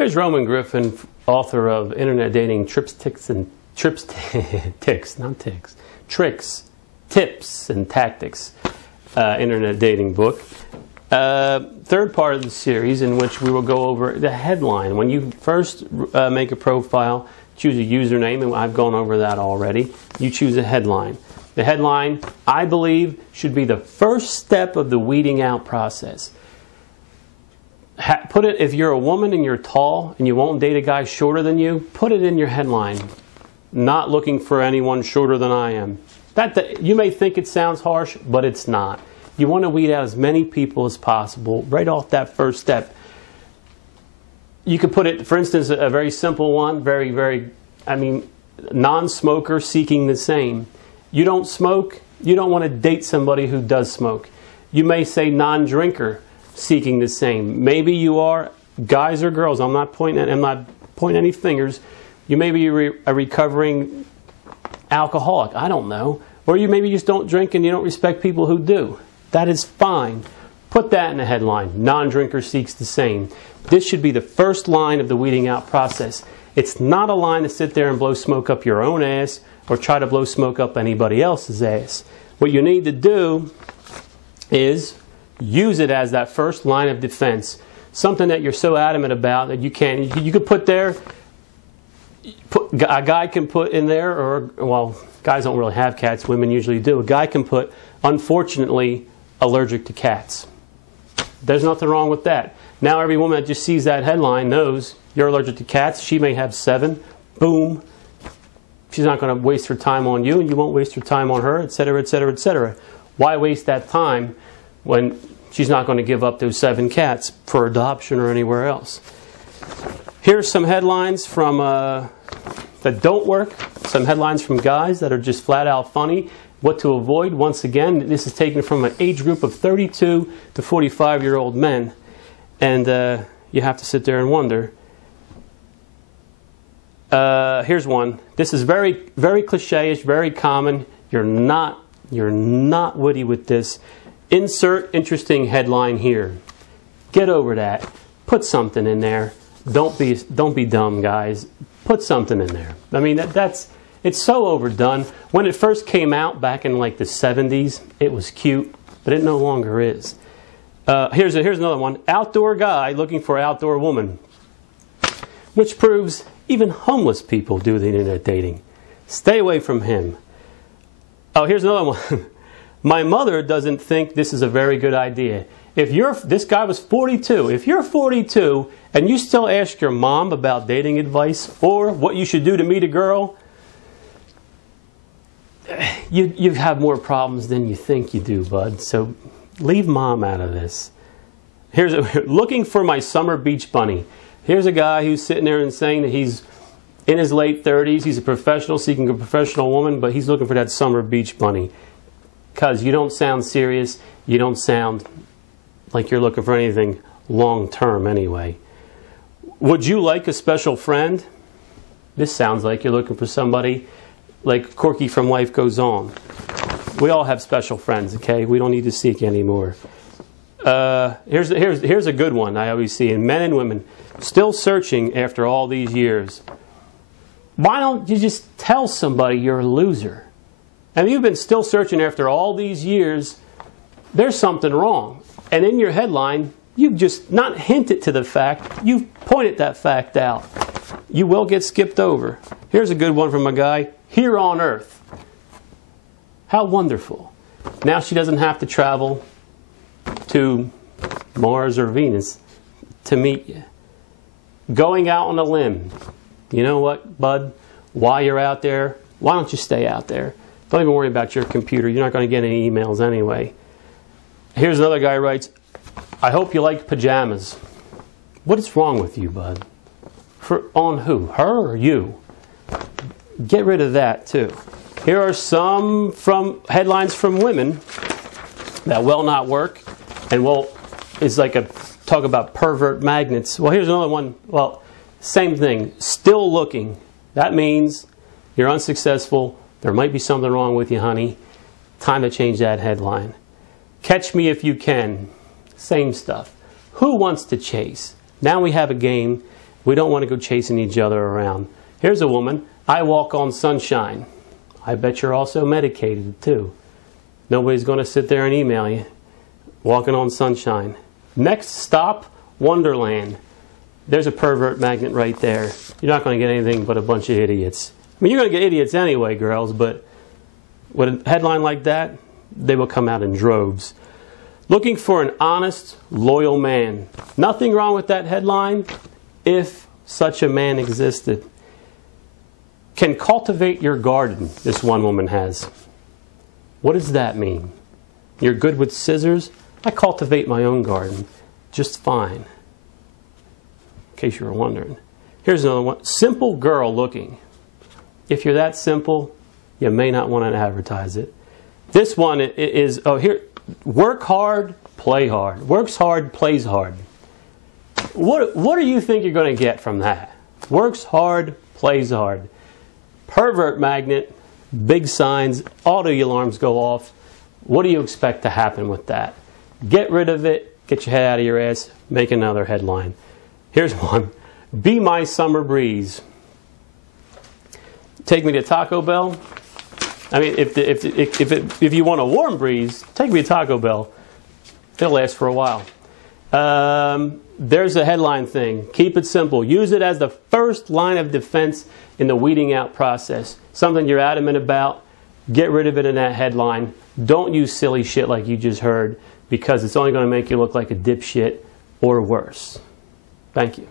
Here's Roman Griffin, author of Internet Dating Tricks, Tips, and Tactics, Internet Dating book. Third part of the series in which we will go over the headline. When you first make a profile, choose a username, and I've gone over that already. You choose a headline. The headline, I believe, should be the first step of the weeding out process. Put it, if you're a woman and you're tall and you won't date a guy shorter than you, put it in your headline. Not looking for anyone shorter than I am. You may think it sounds harsh, but it's not. You want to weed out as many people as possible right off that first step. You could put it, for instance, a very simple one, non-smoker seeking the same. You don't smoke, you don't want to date somebody who does smoke. You may say non-drinker seeking the same. Maybe you are, guys or girls, I'm not pointing any fingers. You may be a recovering alcoholic, I don't know. Or you maybe just don't drink and you don't respect people who do. That is fine. Put that in the headline. Non-drinker seeks the same. This should be the first line of the weeding out process. It's not a line to sit there and blow smoke up your own ass or try to blow smoke up anybody else's ass. What you need to do is use it as that first line of defense. Something that you're so adamant about that you can't. You could put there, a guy can put in there, or, well, guys don't really have cats, women usually do. A guy can put, unfortunately, allergic to cats. There's nothing wrong with that. Now every woman that just sees that headline knows you're allergic to cats. She may have 7. Boom. She's not going to waste her time on you, and you won't waste her time on her, etc., etc., etc. Why waste that time when she's not going to give up those 7 cats for adoption or anywhere else? Here's some headlines from that don't work. Some headlines from guys that are just flat out funny. What to avoid. Once again, this is taken from an age group of 32 to 45-year-old men. And you have to sit there and wonder. Here's one. This is very, very cliche-ish, very common. You're not witty with this. Insert interesting headline here. Get over that. Put something in there. Don't be dumb, guys. Put something in there. I mean, it's so overdone. When it first came out back in like the 70s, it was cute, but it no longer is. Here's another one. Outdoor guy looking for outdoor woman. Which proves even homeless people do the internet dating. Stay away from him. Oh, here's another one. My mother doesn't think this is a very good idea. This guy was 42. If you're 42 and you still ask your mom about dating advice or what you should do to meet a girl, you have more problems than you think you do, bud. So leave mom out of this. Looking for my summer beach bunny. Here's a guy who's sitting there and saying that he's in his late 30s. He's a professional seeking a professional woman, but he's looking for that summer beach bunny. Because you don't sound serious. You don't sound like you're looking for anything long-term anyway. Would you like a special friend? This sounds like you're looking for somebody like Corky from Life Goes On. We all have special friends, okay? We don't need to seek anymore. Here's a good one I always see in men and women still searching after all these years. Why don't you just tell somebody you're a loser? And you've been still searching after all these years, there's something wrong. And in your headline, you've just not hinted to the fact, you've pointed that fact out. You will get skipped over. Here's a good one from a guy, here on Earth. How wonderful. Now she doesn't have to travel to Mars or Venus to meet you. Going out on a limb. You know what, bud? While you're out there, why don't you stay out there? Don't even worry about your computer. You're not going to get any emails anyway. Here's another guy who writes, I hope you like pajamas. What is wrong with you, bud? On who? Her or you? Get rid of that, too. Here are some headlines from women that will not work and is like a talk about pervert magnets. Well, here's another one. Well, same thing. Still looking. That means you're unsuccessful. There might be something wrong with you, honey. Time to change that headline. Catch me if you can. Same stuff. Who wants to chase? Now we have a game We don't want to go chasing each other around. Here's a woman, I walk on sunshine. I bet you're also medicated too. Nobody's going to sit there and email you. Walking on sunshine. Next stop, Wonderland. There's a pervert magnet right there. You're not going to get anything but a bunch of idiots. I mean, you're going to get idiots anyway, girls, but with a headline like that, they will come out in droves. Looking for an honest, loyal man. Nothing wrong with that headline if such a man existed. Can cultivate your garden, this one woman has. What does that mean? You're good with scissors? I cultivate my own garden just fine. In case you were wondering. Here's another one. Simple girl looking. If you're that simple, you may not want to advertise it. This one is, oh here, work hard, play hard. Works hard, plays hard. What do you think you're going to get from that? Works hard, plays hard. Pervert magnet, big signs, auto alarms go off. What do you expect to happen with that? Get rid of it, get your head out of your ass, make another headline. Here's one. Be my summer breeze. Take me to Taco Bell. I mean, if you want a warm breeze, take me to Taco Bell. It'll last for a while. There's a headline thing. Keep it simple. Use it as the first line of defense in the weeding out process. Something you're adamant about, get rid of it in that headline. Don't use silly shit like you just heard, because it's only going to make you look like a dipshit or worse. Thank you.